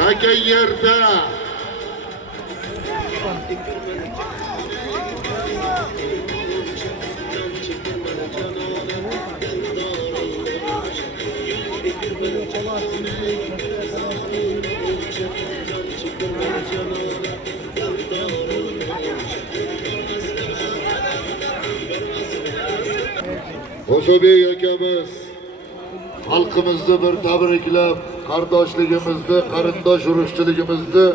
taka yerda. Ho'sobek akamiz xalqimizni bir tabriklab, qardoshligimizni, qarindosh urug'chiligimizni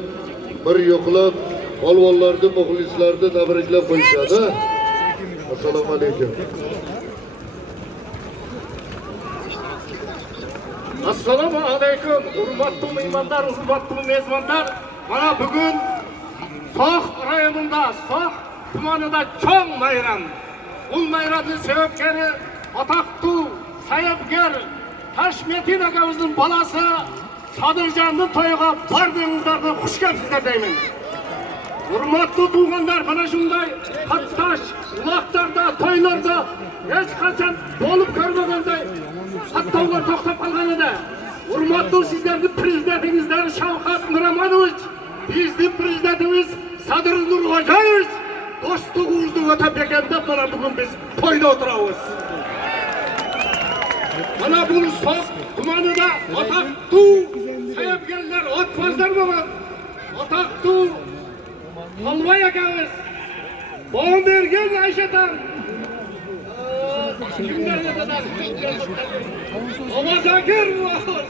bir yo'qlab, polvonlarni, muxlislarni tabriklab qo'yishadi. Assalomu alaykum. Assalomu alaykum, hurmatli mehmonlar, hurmatli mezbonlar. Mana bugun So'x rayonida, So'x tumanida cho'ng bayram. Bu bayramning sababkari ataqli sayabgar Tashmetin akamizning balasi Sadirjonning to'yiga bordingizlarni xush kelibsizlar deyman. Hurmatli tug'anlar, mana shunday qatnash vaqtlarda, to'ylarda hech qachon bo'lib ko'rmaganday hattolar to'xtab qolgan edi. Hurmatli sizlarning prezidentingizlar Shavkat Miromonovich, bizning prezidentimiz Sadir Nurg'o'jayevich do'stligimizni o'tab berganda mana bugun biz to'yda o'tiramiz. Mana bu So'x tumanida ataqli sayabgarlar, otbozlar bo'lgan. Ataqli Halvay akamiz, Bombergen Ayşatan, kimlerle dedem? Obazakir var.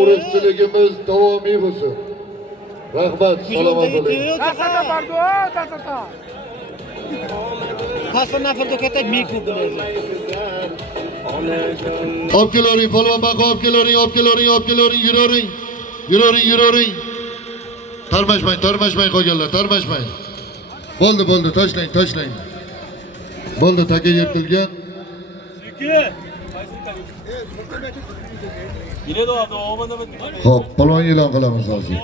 Urug'chiligimiz davomiy bo'lsin. Rahmat, salomat bo'ling. Tasata bardo, tasata. Tasma nafarda katta mikro bo'ladi. Olib kelaring, polvon baqa olib kelaring, yuraring. Tarmashmang qolganlar, tarmashmang. Bo'ldi, tashlang. Bo'ldi, taka yirtilgan. Xo'p, polvon e'lon qilamiz hozir.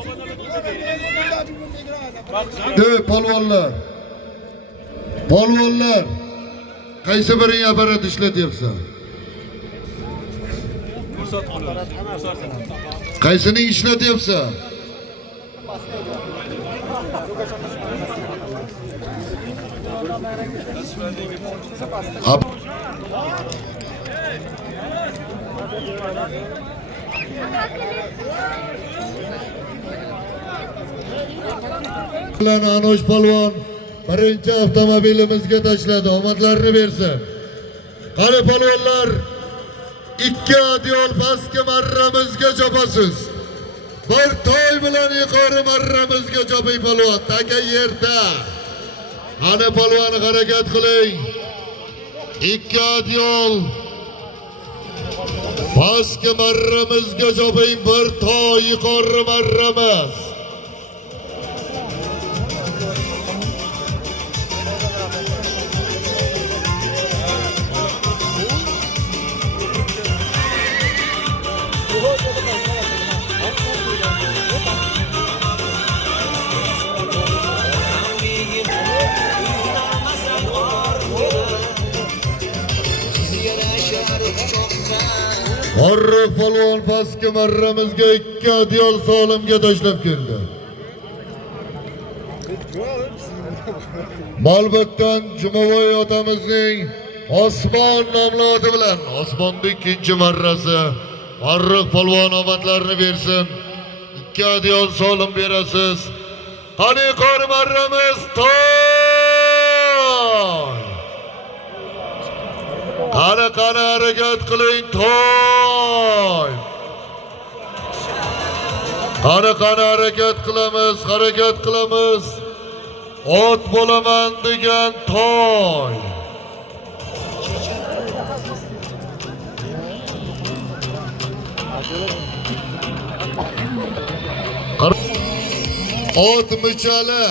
Polvonlar. Qaysi biring apparat ishlatyapsan? Qaysini ishlatyapsan? Anosh polvon birinchi avtomobilimizga tashladi. Omadlarini bersin. Qani polvonlar, ikki adyol pastki marramizga chopasiz. Bir to'y bilan yuqori marramizga choping polvon. Taka yerda. Qani polvon harakat qiling. Ikki adyol pastki marramizga choping, bir to'y yuqori marramiz. Farruh polvon pastki marramizga ikki adyol solimga tashlab keldi. Malbekdan Jumovoy otamizning Osmon nomli oti bilan Osmonning ikkinchi marrasi Farruh polvon omadlarini bersin. Ikki adyol solim berasiz. Qani yuqori marramiz to'y. Qani harakat qiling to'y. Qani harakat qilamiz. Ot bo'laman degan to'y. Ot muchali.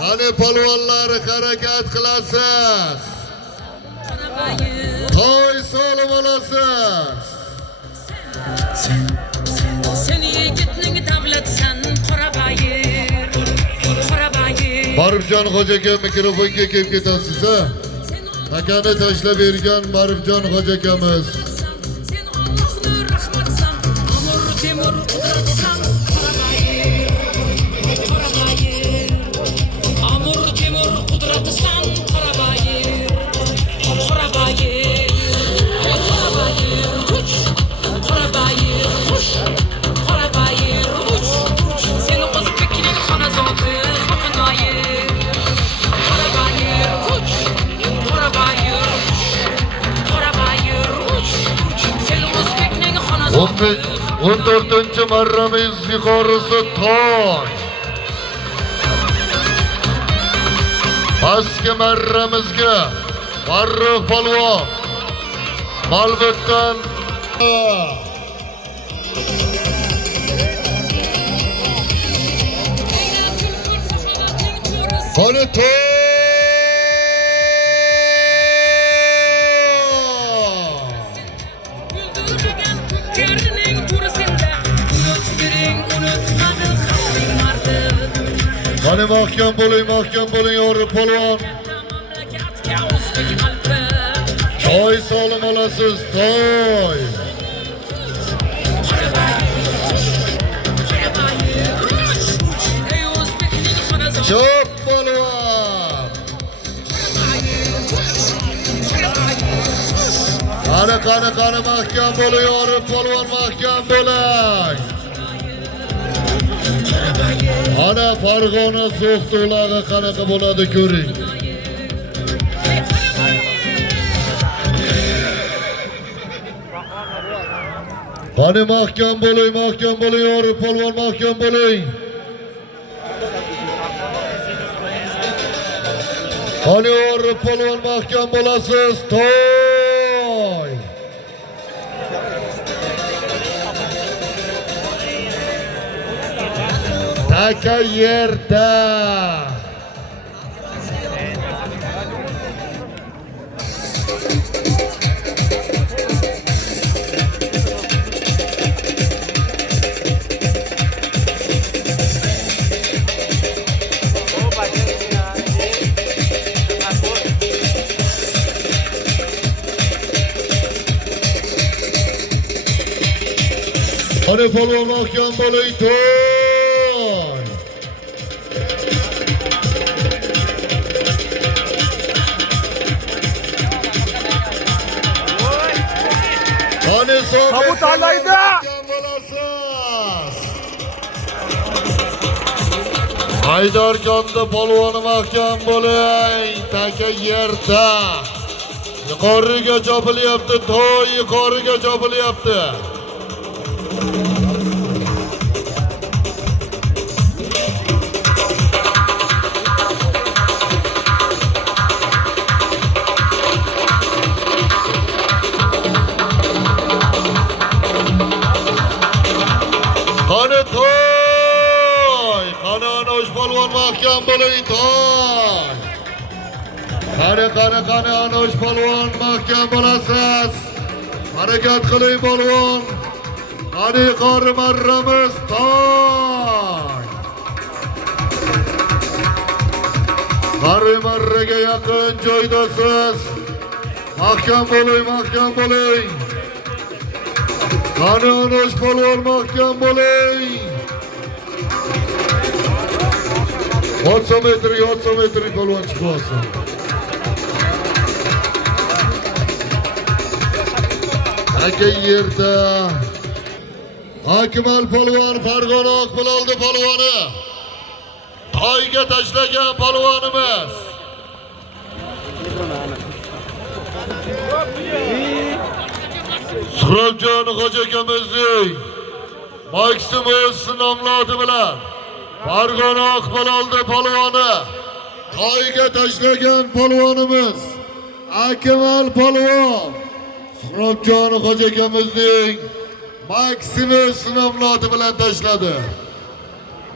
Qani polvonlar harakat qilasiz. To'y solim olasiz. Sen yigitning davlatsan Qorabayir. Marifjon Xo'jaka mikrofonga kelib ketasiz ha. Takani tashlab bergan Marifjon Xo'jakamiz. Sen Allohning rahmatsan, Amir Temur kudratsan qorabayır qorabayır amur temur kudratsan qorabayır qorabayır qorabayır uç qorabayır uç qorabayır uç sen o'zbekning xonazoti qo'qinayir qorabayır uç qorabayır qorabayır uç sen o'zbekning xonazoti 14. marramiz yuqorisi toy. Pastki marramizga Farruh polvon Malbutdan qani toy. Güldürgen kökkerinin turusunda unutdiring unutmadı xalqing mardi Qani mahkam bo'ling yorib polvon. mamlakatga o'zbek qalbi Toy solim olasiz toy. ey o'zbekning xonazoti Chop polvon. Qani mahkam bo'ling yorib polvon mahkam bo'ling. Ana Farg'ona so'xtuğlari qanaqa bo'ladi ko'ring. Qani mahkam bo'ling yorib polvon mahkam bo'ling. Qani yorib polvon mahkam bo'lasiz toy. Taka yerda. Qani polvon mahkam bo'ling toy. Qani Sabut alayda. mahkam bo'lasiz. Haydarkonda polvoni mahkam bo'ling. Taka yerda. Yuqoriga chopilyapti toy, yuqoriga chopilyapti. Qani toy. Qani Anosh polvon mahkam bo'ling toy. Qani Anosh polvon mahkam bo'lasiz. Harakat qiling polvon. Qani yuqori marramiz toy. Qari marraga yaqin joydasiz. Mahkam bo'ling. Qani Anosh polvon mahkam bo'ling. 30 metr polvon chiqasin. Taka yerda. Akmal polvon Farg'ona Oqbiloldi polvoni. Toyga tashlagan polvonimiz. Suhrobjon Xo'ja akamizning Maksimus nomlodi bilan Farg'ona Oqbiloldi polvoni. Toyga tashlagan polvonimiz Akmal polvon. Suhrobjon Xo'ja akamizning Maksimus nomlodi bilan tashladi.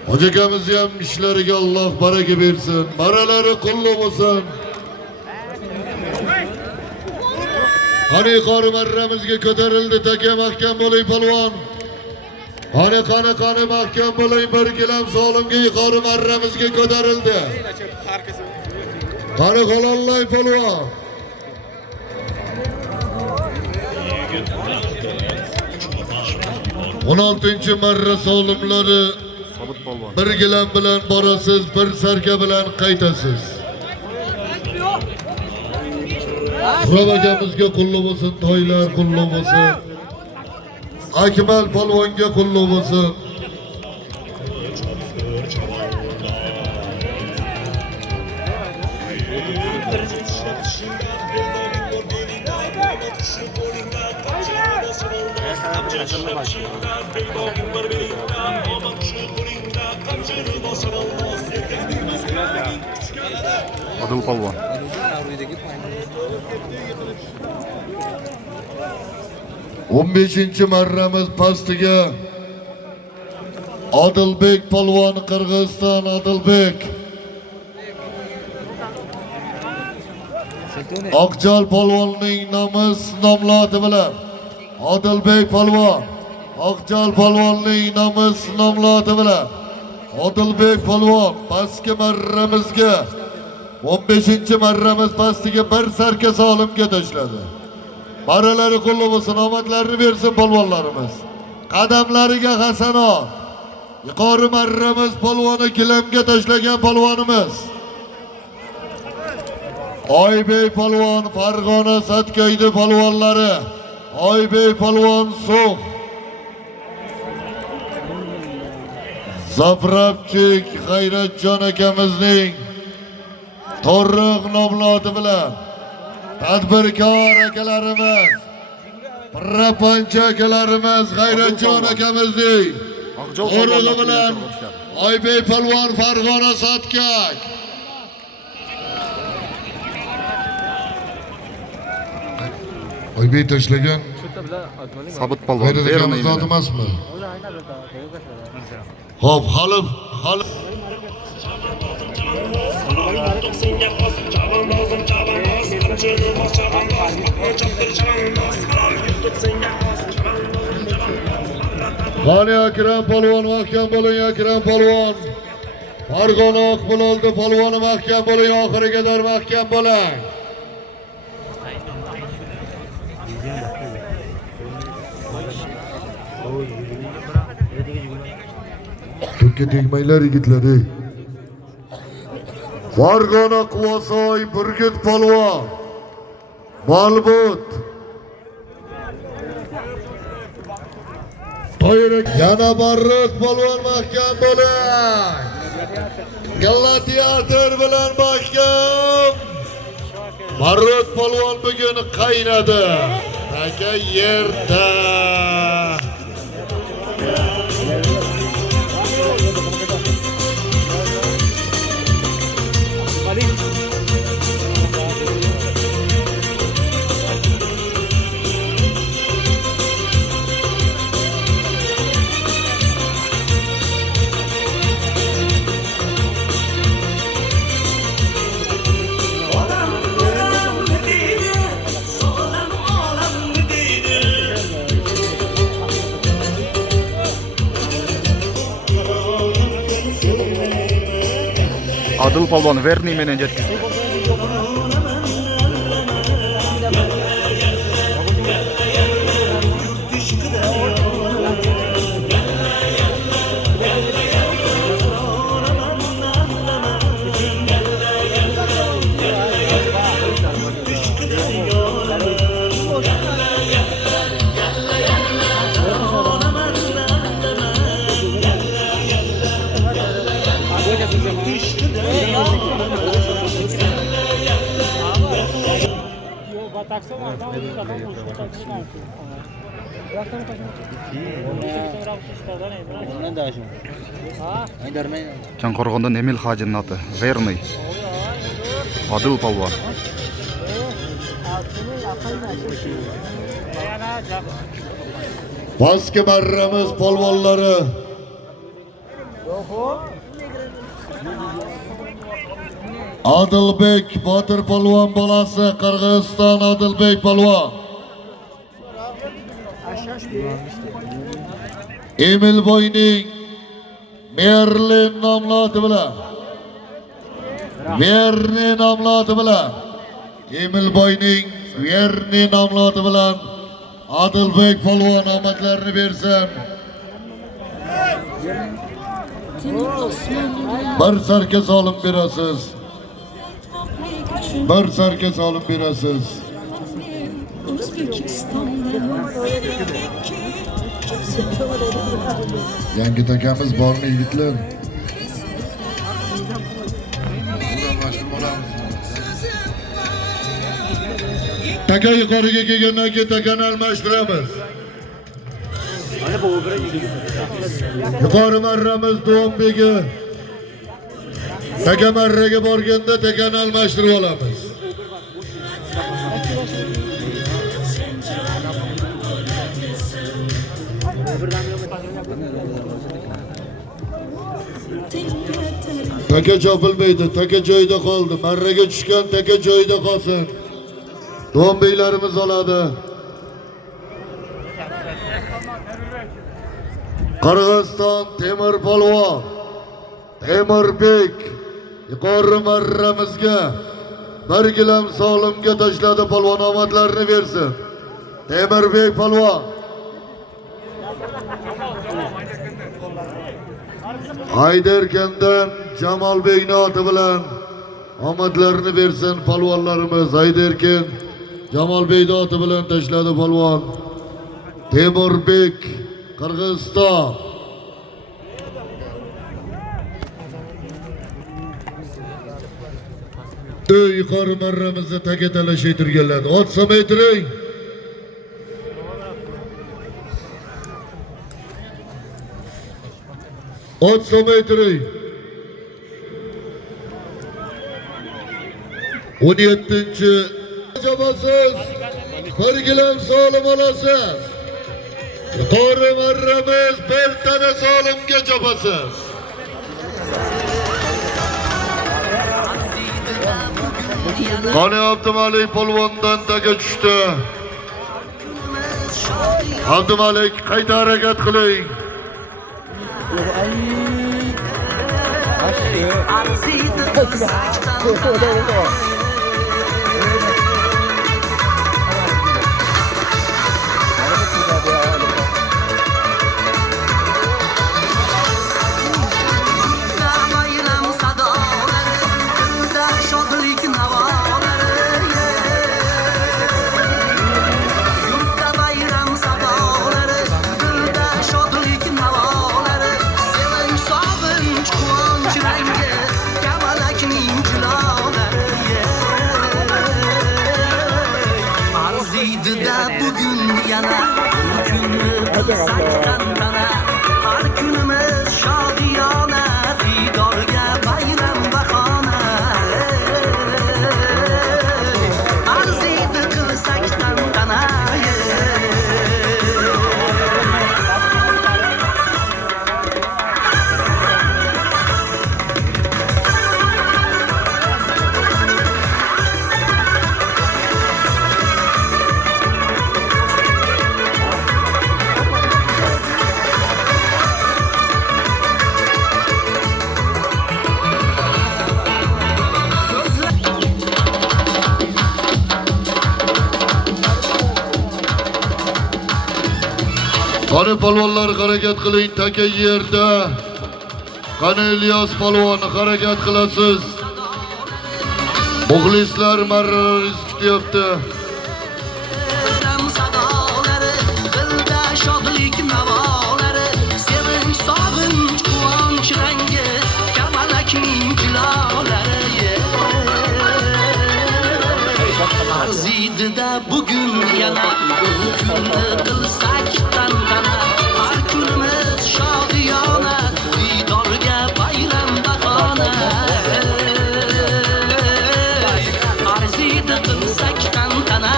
Xo'ja akamizni ham ishlariga Alloh baraka bersin. Baralari qulluq bo'lsin. Qani yuqori marramizga ko'tarildi. Taka mahkam bo'ling polvon. Qani mahkam bo'ling. Bir gilam solimga yuqori marramizga ko'tarildi. Qani qo'lollang polvon. 16 marra solimlari Sobit polvon. bir gilam bilan borasiz, bir sarka bilan qaytasiz. Turab akamizga qulluq bo'lsin, toylar qulluq bo'lsin. Akmal polvonga qulluq bo'lsin. Adil polvon. On 15 marramiz pastiga Odilbek polvon, Qirg'iziston. Odilbek Oqjol polvonning nomloti bilan Odilbek polvon, Oqjol polvonning nomloti bilan Odilbek polvon pastki marramizga 15 marramiz pastiga bir sarka solimga tashladi. Baralari qulluq bo'lsin, omadlarini bersin polvonlarimiz. Qadamlariga hasanot. Yuqori marramiz polvoni gilamga tashlagan polvonimiz Oybek polvon, Farg'ona Satkoydi polvonlari. Oybek polvon So'x, Zapravchik G'ayratjon akamizning Torriq nomloti bilan tadbirkor akalarimiz, Prapancha akalarimiz G'ayratjon akamizning o'rig'i bilan Oybek polvon, Farg'ona Satkoy. Oybek tashlagan Sobit polvon. G'ayrat akamiz zot emasmi? Xo'p, hali G'ani Akram polvon mahkam bo'ling, Akram polvon. Farg'ona Oqbuloldi polvoni mahkam bo'ling, oxiriga qadar mahkam bo'ling. To'kka tegmanglar yigitlar. Farg'ona Quvasoy Burgut polvon, Malbut Toyrak yana Barriq polvon mahkam bo'ling. Gladiator bilan mahkam. Barriq polvon bugun qaynadi. Aka yerda. Adil polvon Verniy menen yetkizdi. Chanqo'rg'ondan Emil Hajinati, Verniy. Adil polvon. Pastki marramiz polvonlari Odilbek Botir polvon bolasi, Qirg'iziston. Odilbek polvon Emil boyning Merlin nomloti bilan Verniy nomloti bilan Emil boyning Verniy nomloti bilan Odilbek polvon omadlarini bersin. Bir sarka solib berasiz. Bir sarka solib berasiz. Yangi takamiz bormi yigitlar? Taka yuqoriga kelgandan keyin takani almashtiramiz. Yuqori marramiz Do'mbegi. Taka marraga borganda takani almashtirib olamiz. Taka chopilmaydi, taka joyida qoldi. Marraga tushgan taka joyida qolsin. Do'mbeklarimiz oladi. Qirg'iziston Temur polvon Temurbek yuqori marramizga bir gilam solimga tashladi, polvon omadlarini bersin. Temurbek polvon Haydarkandan Jamolbekning oti bilan omadlarini bersin polvonlarimiz. Haydarkan Jamolbekning oti bilan tashladi polvon Temurbek Qirg'iziston. Yuqori marramizda taka talashib turganlar. Ot samaytiring. Ot samaytiring. 17-chi jabosiz bir gilam solim olasiz. Yuqori marramiz bir tana solimga jabosiz. Qani Abdumalik polvondan taka tushdi. Abdumalik qayta harakat qiling. Har kunimiz shodiyona, didorga bayram bahona. Arziydi qilsak tantana. Qani polvonlar harakat qiling, taka yerda. Qani Ilyos polvon harakat qilasiz. Muxlislar marralaringiz kutyapti. Dilda shodlik navolari, sevinch, sog'inch, quvonch rangi, kamalakning kulolari. Arziydi-da bugun yana kunni qilsak tantana. Har kunimiz shodiyona, didorga bayram bahona. Arziydi qilsak tantana.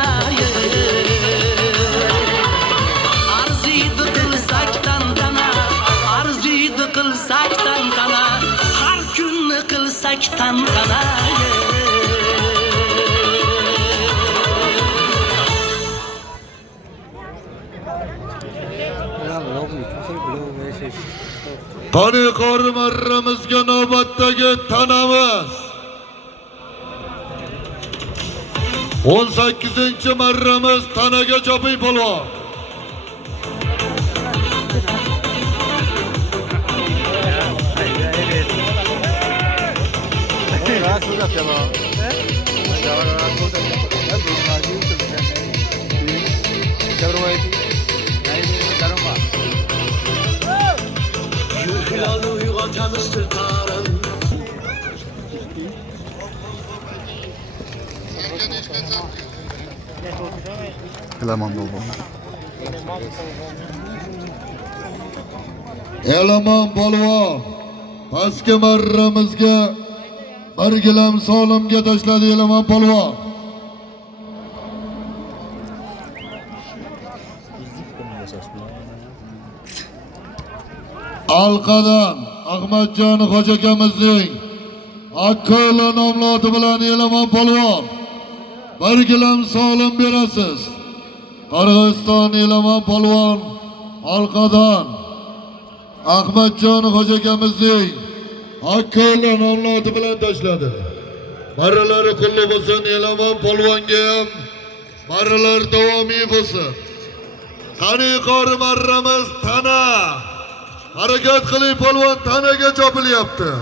Arziydi qilsak tantana. Arziydi qilsak tantana. Har kunni qilsak tantana. Qani yuqori marramizga navbatdagi tanamiz. 18-chi marramiz tanaga choping polvon. Hilal uyg'otamiz tiltaran. Bilaman polvon. Elaman polvon pastki marramizga bir gilam solimga tashladi Elaman polvon. Alqadan Ahmadjon Hoji akamizning Akko'li nomli oti bilan Elaman polvon bir gilam solim berasiz. Qirg'iziston Elaman polvon Alqadan Ahmadjon Hoji akamizning Akko'li nomli oti bilan tashladi. Marralari qulli bo'lsin Elaman polvonga ham marralar davomiy bo'lsin. Qani yuqori marramiz tana. Harakat qiling polvon, tanaga chopilyapti.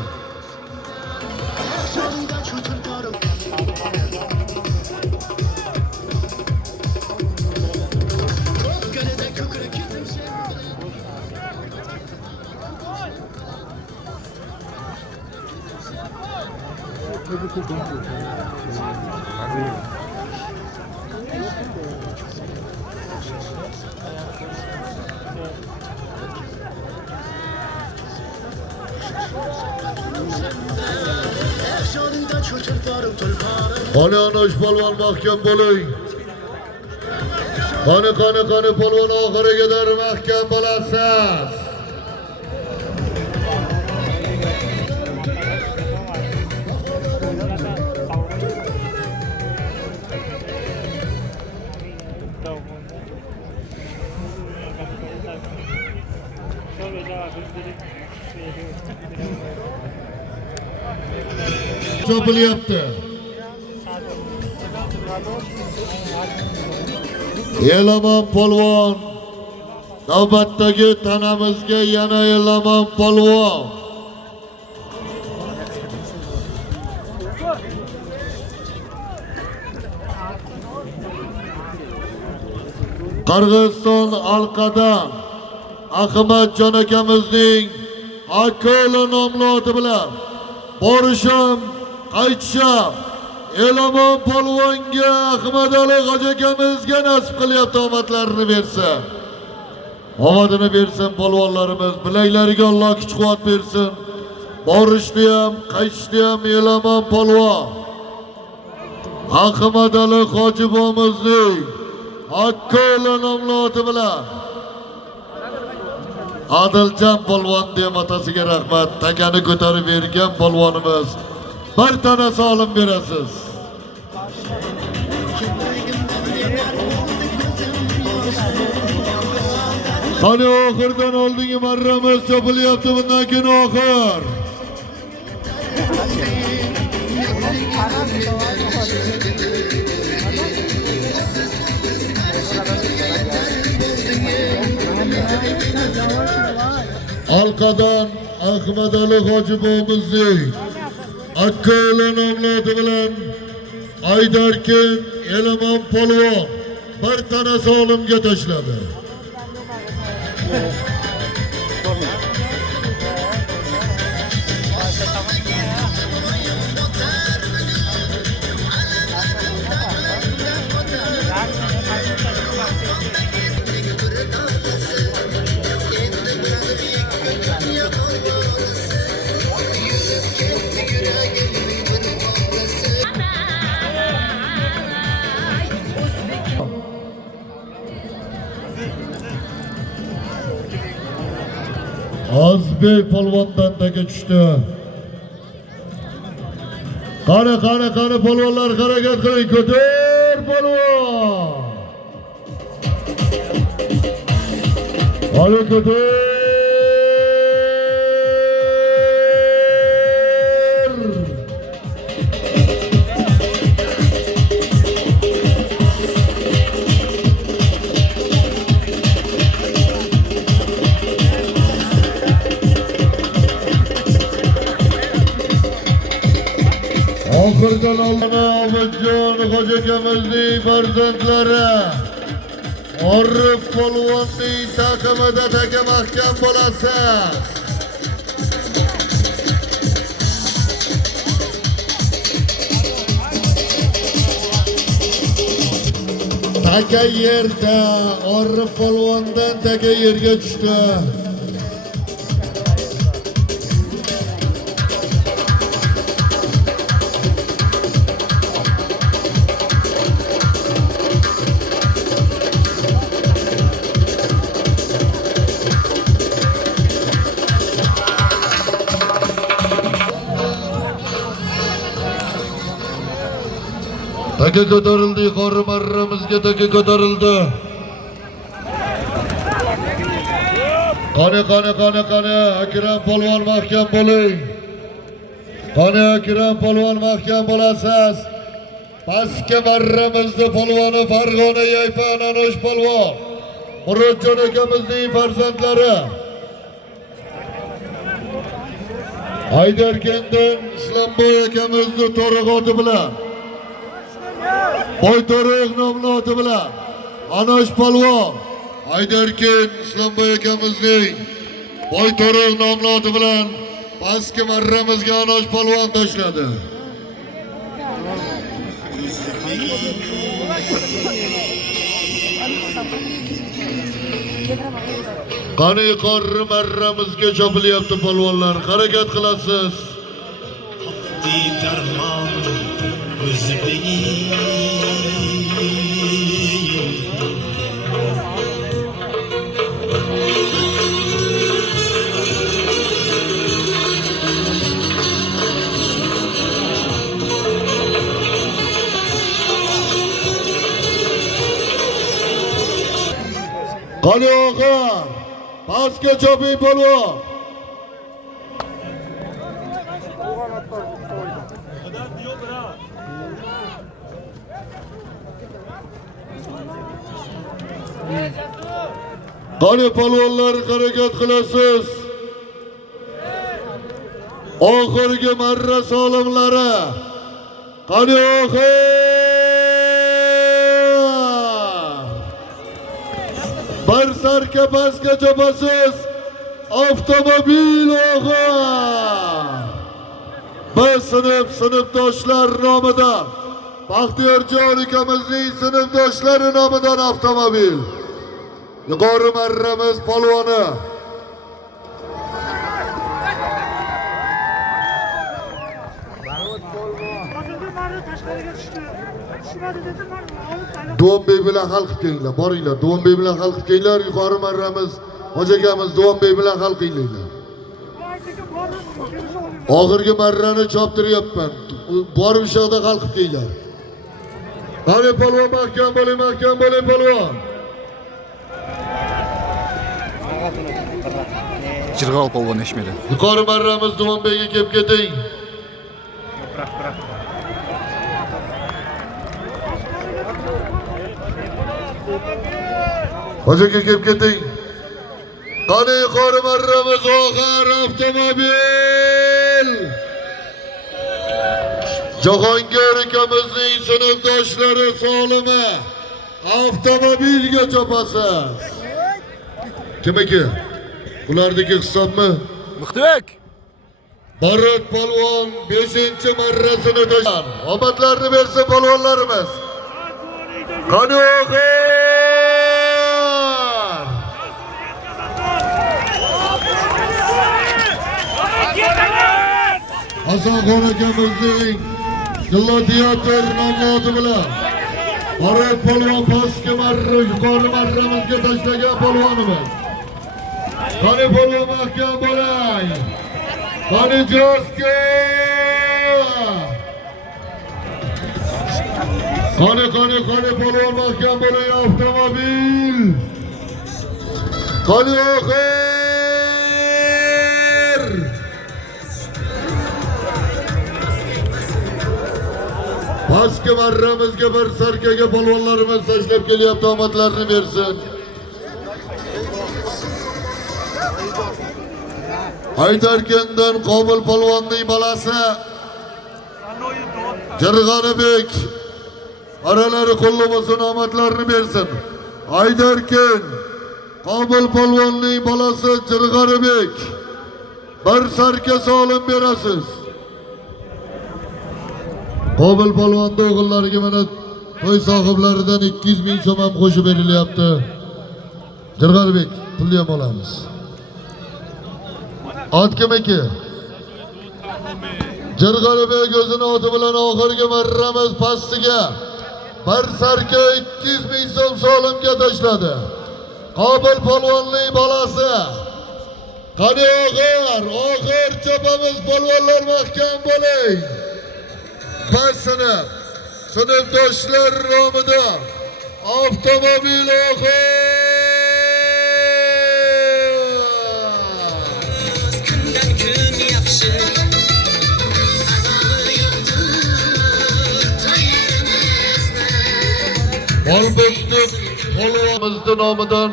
Qani anosh polvon mahkam bo'ling. Qani polvon oxiriga qadar mahkam bo'lasiz. Chopilyapti. Elaman polvon navbatdagi tanamizga yana Elaman polvon. Qirg'iziston Alqadan Ahmadjon akamizning Akko'li nomli oti bilan borishim, qaytishim Elaman polvonga Ahmadali Hoji akamizga nasib qilyapti, omadlarini bersin. Omadini bersin polvonlarimiz, bilaklariga Alloh kuch-quvvat bersin. Borishni ham, qaytishni ham Elaman polvon Ahmadali Hoji bomizning Akko'li nomli oti bilan Adiljon polvon deb otasiga rahmat. Takani ko'tarib bergan polvonimiz. Bir tane solim berasiz. Qani oxirdan oldingi marramiz chopilyapti, bundan keyin oxir. Alqadan Ahmadali Hoji bomizning Akko'li nomli oti bilan Aydarkin Elaman polvon bir tane solimga tashladi. Azbek polvondan taka tushdi. Qani polvonlar harakat qiling, ko'tar polvon. Qani ko'tar. oxirdan oldin Obidjon Hoji akamizning farzandlari Orif polvonning taqimida taka mahkam bo'lasi. Taka yerda, Orif polvondan taka yerga tushdi. Taka ko'tarildi, yuqori marramizga taka ko'tarildi. Qani, Akram polvon mahkam bo'ling. Qani Akram polvon mahkam bo'lasiz. Pastki marramizda polvoni Farg'ona Yaypan Anosh polvon. Murodjon akamizning farzandlari. Haydarkandon Islomboy akamizning to'rig'oti bilan Boyto'riq nomli oti bilan Anosh polvon Haydarkand Islomboy akamizning Boyto'riq nomli oti bilan pastki marramizga Anosh polvon tashladi. Qani yuqori marramizga chopilyapti polvonlar, harakat qilasiz. Darmon o'zi Qani oxir, pastga choping polvon. Qani polvonlar harakat qilasiz. Oxirgi marra solimlari. Qani oxir. Bir sarka pastga chopasiz. Avtomobil oxir. Biz sinfdoshlar nomidan Baxtiyorjon akamizning sinfdoshlari nomidan avtomobil. Yuqori marramiz polvoni. Do'mbey bilan hal qilib kelinglar, boringlar. Do'mbey bilan hal qilib kelinglar. Yuqori marramiz Hoji akamiz Do'mbey bilan hal qilinglar. Oxirgi marrani choptiryapman. Borib shoqda hal qilib kelinglar. Qani polvon mahkam bo'ling polvon. Jirg'al polvon eshmedi. Yuqori marramiz Do'mbeyga kelib keting. Hoji aka kelib keting. Qani yuqori marramiz oxir avtomobil. Jahongir akamizning sinfdoshlari solimi avtomobilga chopasiz. Kim aka? Ulardagi hisobmi? Muxtibek. Barat polvon 5-marrasini tashlab. Omadlarni bersin polvonlarimiz. Qani oxir. Hasanxon akamizning Gladiator nomli oti bilan Barat polvon pastki marra yuqori marramizga tashlagan polvonimiz. Qani polvon mahkam bo'ling. Qani jo'stka. Qani polvon mahkam bo'ling avtomobil. Qani oxir. Pastki marramizga bir sarkaga polvonlarimiz tashlab kelyapti, omadlarini bersin. Haydarkandon Qobil polvonning bolasi Jirg'anibek aralari qo'llamasın, omadlarini bersin. Aydarkin Qobil polvonning bolasi Jirg'anibek bir sarka solim berasiz. Qobil polvonning o'g'illariga mana to'y sohiblaridan 200 ming so'm ham qo'shib berilyapti. Jirg'anibek pulni ham olamiz. Ot kimiki? Jirg'anibek o'zini oti bilan oxirgi marramiz pastiga bir sarka 200 ming so'm solimga tashladi. Qobil polvonning bolasi. Qani oxir chopamiz, polvonlar mahkam bo'ling. Pasini sinfdoshlar nomida avtomobil Kundan kun yaxshi azobı yo'qdir to'yimizda. Albatta polvonimizning nomidan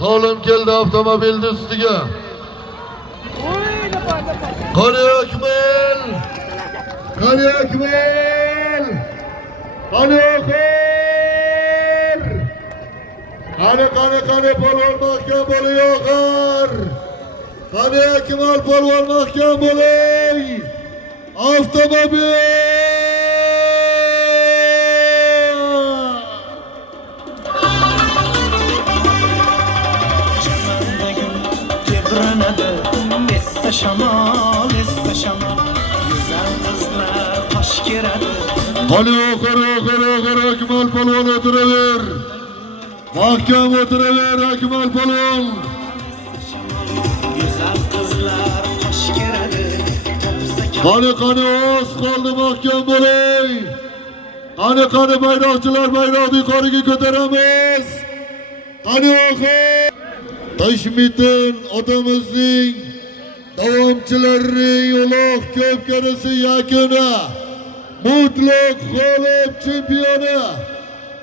solim keldi avtomobilning ustiga. Qani Akmal! Qani Akmal! Qani oxir! Qani polvon mahkam bo'ling oxir! Qani Akmal polvon mahkam bo'ling! Avtomobil! Tebranadi essa shamol go'zal qizlar tosh keradi. Qani oxir Akmal polvon o'tiraver. Mahkam o'tiraver Akmal polvon. Go'zal qizlar tosh keradi. Qani oz qoldi, mahkam bo'ling. Qani bayroqchilar bayroqni yuqoriga ko'taramiz. Qani oxir Toshmitin otamizning davomchilarining uloq ko'pkarasi yakuni mutlaq g'olib chempioni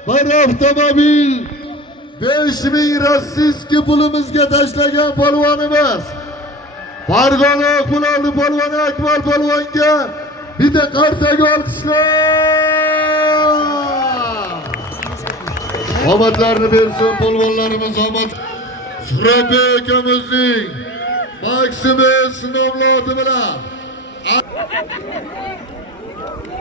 bir avtomobil 5000 rossiyskiy pulimizga tashlagan polvonimiz Farg'ona Oqpulolni polvoni Akmal polvonga bitta qarsak olqishlar. Omadlarni bersin polvonlarimiz, omad. Suhrabek akamizning Maksimus nomli oti bilan